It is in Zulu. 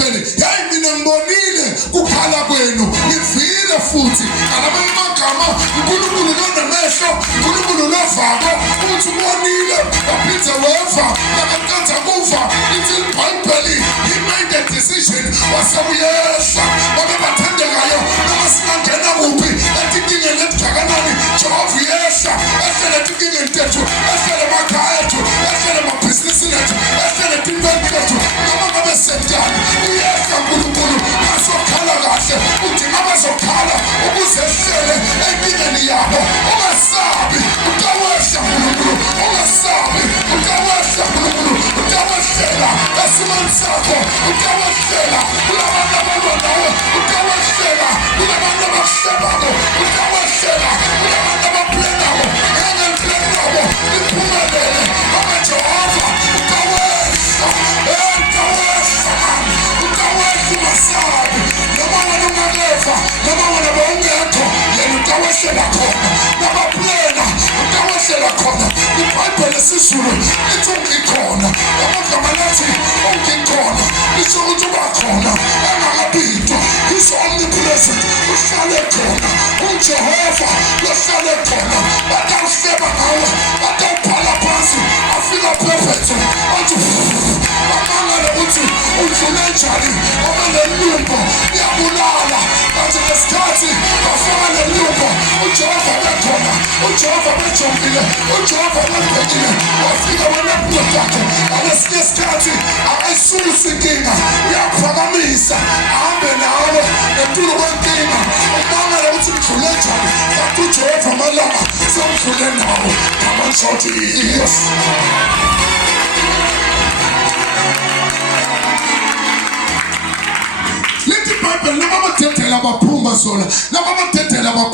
ebhayibheli, hey mina ngibonile kukhala kwenu, ngivile futhi ngamanye amagama uNkulunkulu lonemehlo, uNkulunkulu lovako, uthi ubonile waphinde weva nakaqeda kuva. Lithi ibhayibheli, he made a decision, wasebuyehla ngoba bathandekayo noma singangena kuphi etinkingeni ezingakanani, Jehova uyehla ehlele etinkingeni tethu, ehlele emakhaya ethu, ehlele emabhizinisini ethu, ehlele etimpeni tethu. Noma ngabe sentana uyehla uNkulunkulu, masokhala kahle udinga abazokhala ukuze ehlele enkingeni yabo. Ungasabi, utawehla uNkulunkulu, ungasabi, utawehla uNkulunkulu, utawehlela esimeni sakho, utawehlela kulabantu abalwa nawe, utawehlela kulabantu abakuhlebako, utawehlela kulabantu abaplenawo, engeliplenabo liphumelele. Ngoba Jehova utawehla, utawehla mani, utawehla ungasabi. Noma wena ungakeva, noma wena bawungekho, yena utawehlela khona. Nabaplena utawehlela khona. Ibhayibheli sisulu lithi ungikhona, amagama lathi ungikhona lisho ukuthi uba khona engakabhidwa. He's omnipresent, uhlale khona. UJehova lohlale khona, batawuhleba ngawe, batawubhala phansi, afika perfect. Athi bamangale ukuthi udlule njani ngoba lelumbo liyabulala. Kanti ngesikhathi bafaka lelumbo uJehova bekhona, uJehova bejongile, uJehova bebhekile, wafika wena empilweni yakho. Ngesinye isikhathi akayisusi inkinga, uyakuphakamisa ahambe nawe empilo kwenkinga. Umangale ukuthi udlule njani, kanti uJehova amalanga sewudlule nawe. Come on, shout yes. Lithi ibhayibheli, noma bathethela baphuma sona, noma bathethela baphuma